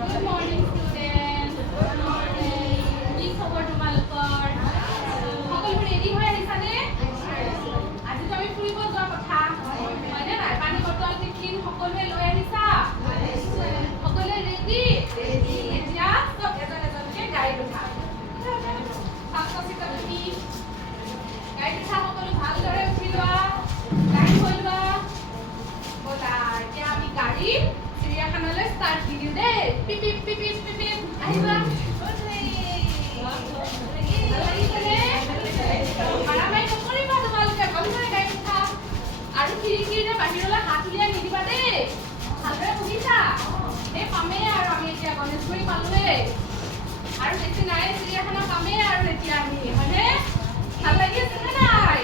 Good morning, students. Good morning. কি খবৰ তোমালোকৰ? সকলোবোৰ ৰেডি হৈ আহিছানে? আজিতো আমি ফুৰিব যোৱা কথা। হয়নে নাই? পানী বটল, টিফিন সকলোৱে লৈ আহিছা? সকলোৱে ৰেডি? এতিয়া চব এজন এজনকে গাড়ীত উঠা। গাড়ীত উঠা সকলো ভালদৰে উঠি লোৱা। লাইন হৈ লোৱা। ব'লা, এতিয়া আমি গাড়ী চিৰিয়াখানালৈ ষ্টাৰ্ট দি দিওঁ দেই। পিপ পিপ পিপ পিপ পিপ পিপ আহিবা। ভাল লাগিছেনে? মাৰামাৰি নকৰিবা তোমালোকে, ভালদৰে গাড়ীত উঠা। আৰু খিৰিকীৰে বাহিৰলৈ হাত উলিয়াই নিদিবা দেই। ভালদৰে বহিছা? এই পামেই আৰু আমি এতিয়া গণেশগুৰি পালোৱেই। আৰু বেছি নাই, চিৰিয়াখানা পামেই আৰু এতিয়া আমি, হয়নে? ভাল লাগি আছেনে নাই?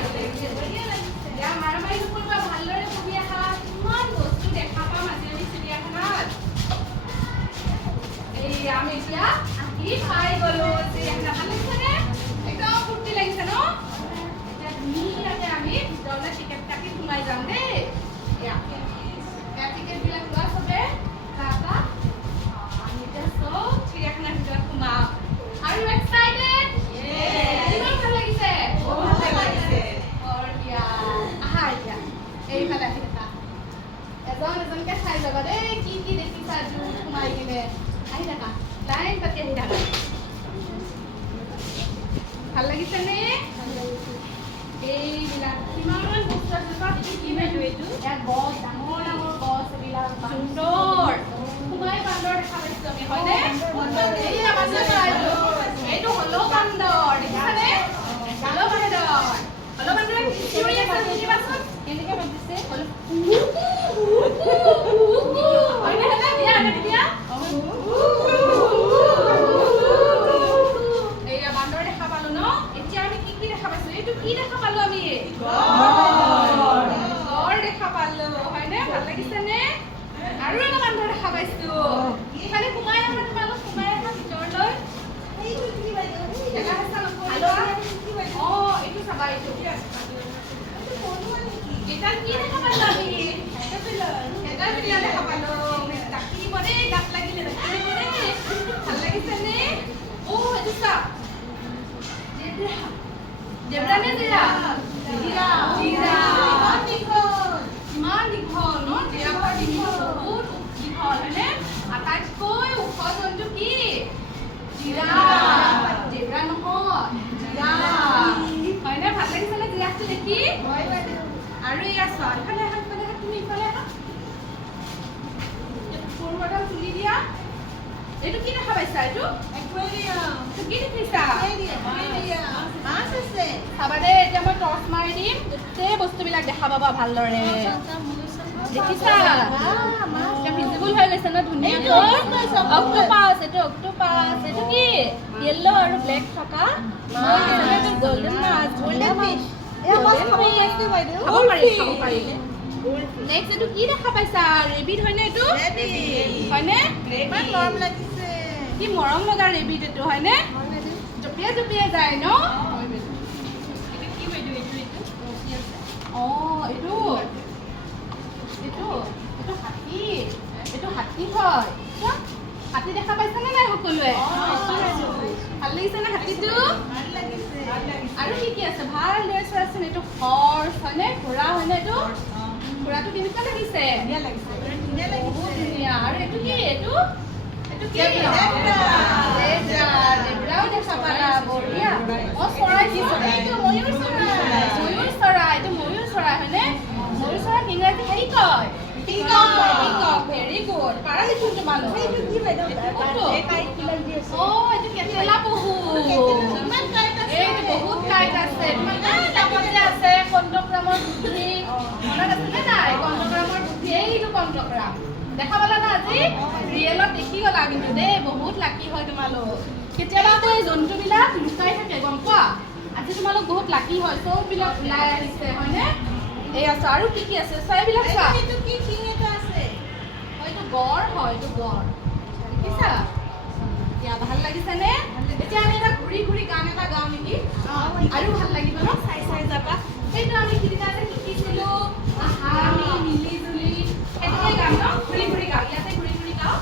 এতিয়া মাৰামাৰি নকৰিবা, ভালদৰে বহি আহা। কিমান বস্তু দেখা পাম আজি আমি চিৰিয়াখানাত। এই আমি এতিয়া আহি পাই গলো চিৰিয়াখানা। ভাল লাগিছেনে? একদম ফূৰ্তি লাগিছে ন? এতিয়া ধুনীয়াকে আমি ভিতৰলৈ টিকেট কাটি সোমাই যাম দেই। এয়া টিকেটবিলাক লোৱা চবে। আমি এতিয়া চব চিৰিয়াখানাৰ ভিতৰত সোমাম। Are you excited? কিমান ভাল লাগিছে? বহুত ভাল লাগিছে। দিয়া আহা এতিয়া এইফালে আহি থাকা। এজন এজনকে চাই যাবা দেই, কি কি দেখিছা জুত সোমাই কিনে। আহি থাকা, লাইন পাতি আহি থাকা। ভাল লাগিছেনে? এইবিলাক কিমান বস্তু আছে চব। এইটো কি বাইদেউ? ইয়াত গছ, ডাঙৰ ডাঙৰ গছ, এইবিলাক বান্দৰ। সোমাই বান্দৰ দেখা পাইছো আমি, হয়নে? এইয়া বান্দৰ চৰাইটো। এইটো হলৌ বান্দৰ, দেখিছানে? হলৌ বান্দৰ। হলৌ বান্দৰে চিঞৰি আছে, শুনিবাচোন। কেনেকে মাতিছে? হয়নে এটা? দিয়া এটা দিয়া। এইয়া বান্দৰ দেখা পালো ন? এতিয়া আমি কি কি দেখা পাইছো? এইটো কি দেখা পালো আমি? গড় দেখা পালো, হয়নে? ভাল লাগিছেনে? আৰু এটা বান্দৰ দেখা পাইছো। ইফালে সোমাই আহা তোমালোক, সোমাই আহা ভিতৰলৈ। এইটো চাবা, এইটো এটা কি দেখা পালো আমি? এটা বিলা দেখা পালো। ডাকিব দেই, গাত লাগিলে ডাকিব দেই। ভাল লাগিছেনে? এইটো চা, জেব্ৰা নে জিৰাফ? ইমান দীঘল ন? জিৰাফৰ ডিঙিটো বহুত দীঘল, হয়নে? আটাইতকৈ ওখ জন্তু কি? জিৰাফ। জেব্ৰা নহয়, জিৰাফ। হয়নে? ভাল লাগিছেনে জিৰাফটো দেখি? আৰু এয়া চোৱা, ইফালে আহা, ইফালে আহা, তুমি ইফালে আহা। সৰু এডাল তুলি দিয়া। এইটো কি দেখা পাইছা? এইটো কি দেখিছা? মাছ আছে। চাবা দেই, এতিয়া মই টৰ্চ মাৰি দিম, গোটেই বস্তুবিলাক দেখা পাবা ভালদৰে। দেখিছা? ভিজিবল হৈ গৈছে ন ধুনীয়াকৈ? অক্টোপাছ, এইটো অক্টোপাছ। এইটো কি? য়েল্লো আৰু ব্লেক থকা গল্ডেন মাছ। খাব পাৰি। নেক্সট এইটো কি দেখা পাইছা? ৰেবিট হয়নে এইটো? হয়নে? ইমান মৰম লাগিছে। কি মৰম লগা ৰেবিট এইটো, হয়নে? জঁপিয়াই জঁপিয়াই যায় ন? এইটো হাতী। এইটো হাতী হয়। হাতী দেখা পাইছানে নাই সকলোৱে? ভাল লাগিছেনে হাতীটো? আৰু কি কি আছে? ভালদৰে চোৱাচোন। এইটো হৰ্চ হয়নে? ঘোঁৰা হয়নে? এইটো ঘোঁৰাটো কেনেকুৱা লাগিছে? বহুত ধুনীয়া। আৰু এইটো কি? এইটো কি? জেব্ৰাও দেখা পালা, বঢ়িয়া। চৰাই কি চৰাই? এইটো ময়ূৰ চৰাই। ময়ূৰ চৰাই, এইটো ময়ূৰ চৰাই হয়নে? ময়ূৰ চৰাই ইংৰাজী হেৰি কয়? পিকক। Very good. পাৰা দেখোন তোমালোক। এইটো কেটেলা পহু। এইটো বহুত কাইট আছে। যে আছে কণ্টগ্ৰামৰ বুদ্ধি, মনত আছেনে নাই? কণ্টগ্ৰামৰ বুদ্ধি, এইটো কণ্টগ্ৰাম দেখা পালা না আজি? ৰিয়েলত দেখি গলা কিন্তু দেই, বহুত লাকি হয় তোমালোক। কেতিয়াবা আকৌ এই জন্তুবিলাক লুকাই থাকে, গম পোৱা? আজি তোমালোক বহুত লাকি হয়, চববিলাক ওলাই আহিছে, হয়নে? এই আছে আৰু কি কি আছে? চৰাইবিলাক চোৱা। এইটো গড় হয়, এইটো গড়। দেখিছা? এতিয়া ভাল লাগিছেনে? এতিয়া আমি এটা ঘূৰি ঘূৰি গান এটা গাওঁ নেকি? আৰু ভাল লাগিব ন? চাই যাবা। সেইটো আমি সিদিনা যে শিকিছিলো, আহা আমি মিলি জুলি, সেইটোকে গাম ন? ঘূৰি ঘূৰি গাওঁ, ইয়াতে ঘূৰি ঘূৰি গাওঁ।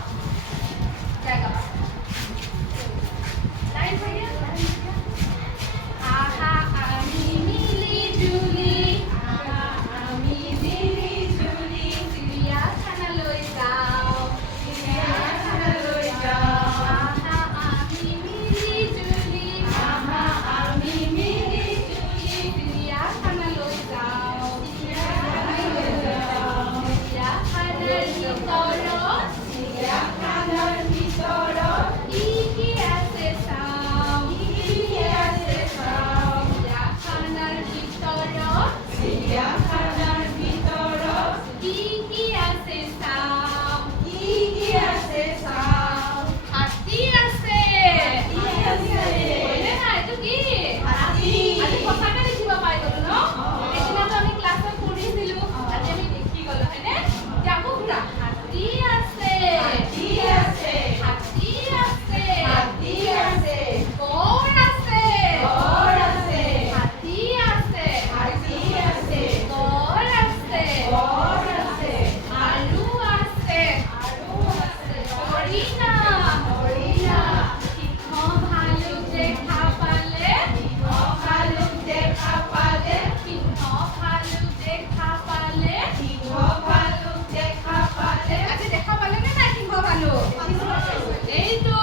ভালো। এই তো